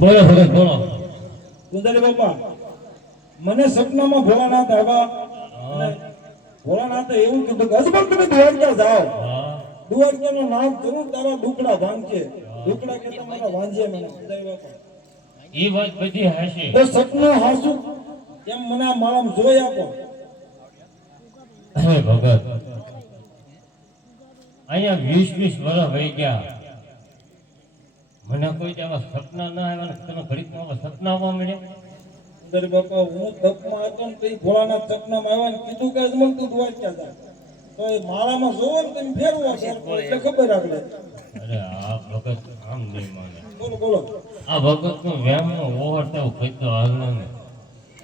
બોલો ભગત બોલો. સુંદરી બાપા, મને સપનામાં ભોળાનાથ આવ્યા અને ભોળાનાથે એવું કીધું કે અજમલ તમે દ્વારકા જાઓ, દ્વારકાનું નામ જરૂર તારા દુકડા ભાંગશે. દુકડા કે તમારા વાંજે મને. સુંદરી બાપા, એ વાત બધી હાશી. તો સપનું હાસુ એમ મને આ માળામાં જોઈ આપો. અરે ભગત, અહીંયા 20 વર્ષ વહી ગયા, મને કોઈ એવા સપના ના આવ્યા ને તમે ઘડીકમાં સપના આવવા મળ્યા. સુંદરી બાપા, હું તપમાં હતો ને તો ઈ ભોળાનાથ સપનામાં આવ્યા ને કીધું કે અજમલ તું દ્વારકા જા. તો એ માળામાં જોવો ને તમે ફેરવા એટલે ખબર રાખે. અરે આ ભગત આમ નહીં માને. બોલો બોલો. આ ભગત નું વ્યામ નો ઓવરતા કઈતો હાલ ને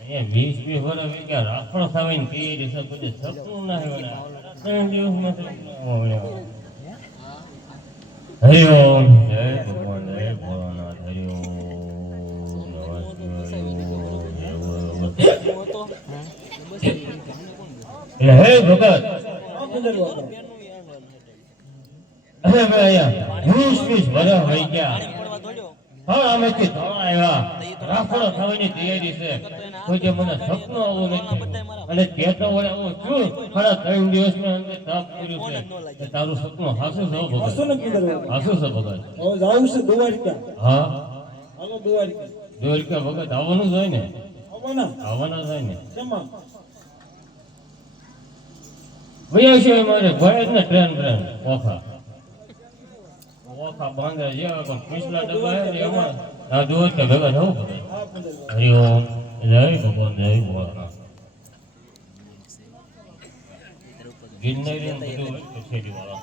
અહીંયા 20 વર્ષ વહી ગયા, રાખડો થાય ને કઈ રીતે બધે સપનું ના આવ્યા. 3 દિવસમાં હરિઓમ જય ભગવાન જય ભોળાનાથ હરિઓમ. એટલે હે ભગત, અરે ભાઈ અહીંયા 20 વર્ષ વહી ગયા, હા આમેથી ધોળા આવ્યા, રાખડો થવાની તૈયારી છે. કોઈ જે મને સપનું આવું નથી અને કહેતો વળે હું છું ખરા 3 દિવસમાં અંદર તાપ કર્યું છે. તારું સપનું હાસું છે ભગત? હાસું ને કીધું. હાસું છે ભગત. હવે જાવું છે દ્વારકા. હા હાલો દ્વારકા. દ્વારકા ભગત આવવાનું જ હોય ને? આવવાના થાય ને. શેમાં? ભૈયા છે મારે ભાઈ જ ને ટ્રેન ઓખા બાંધા જેવા પણ પીછલા ડબ્બા હે ને એમાં આ દોસ્ત ભેગા થવું પડે. હરિઓમ જય ભગવાન જય ભોળાનાથ. ગિરનારી બધું હોય છે વાળા.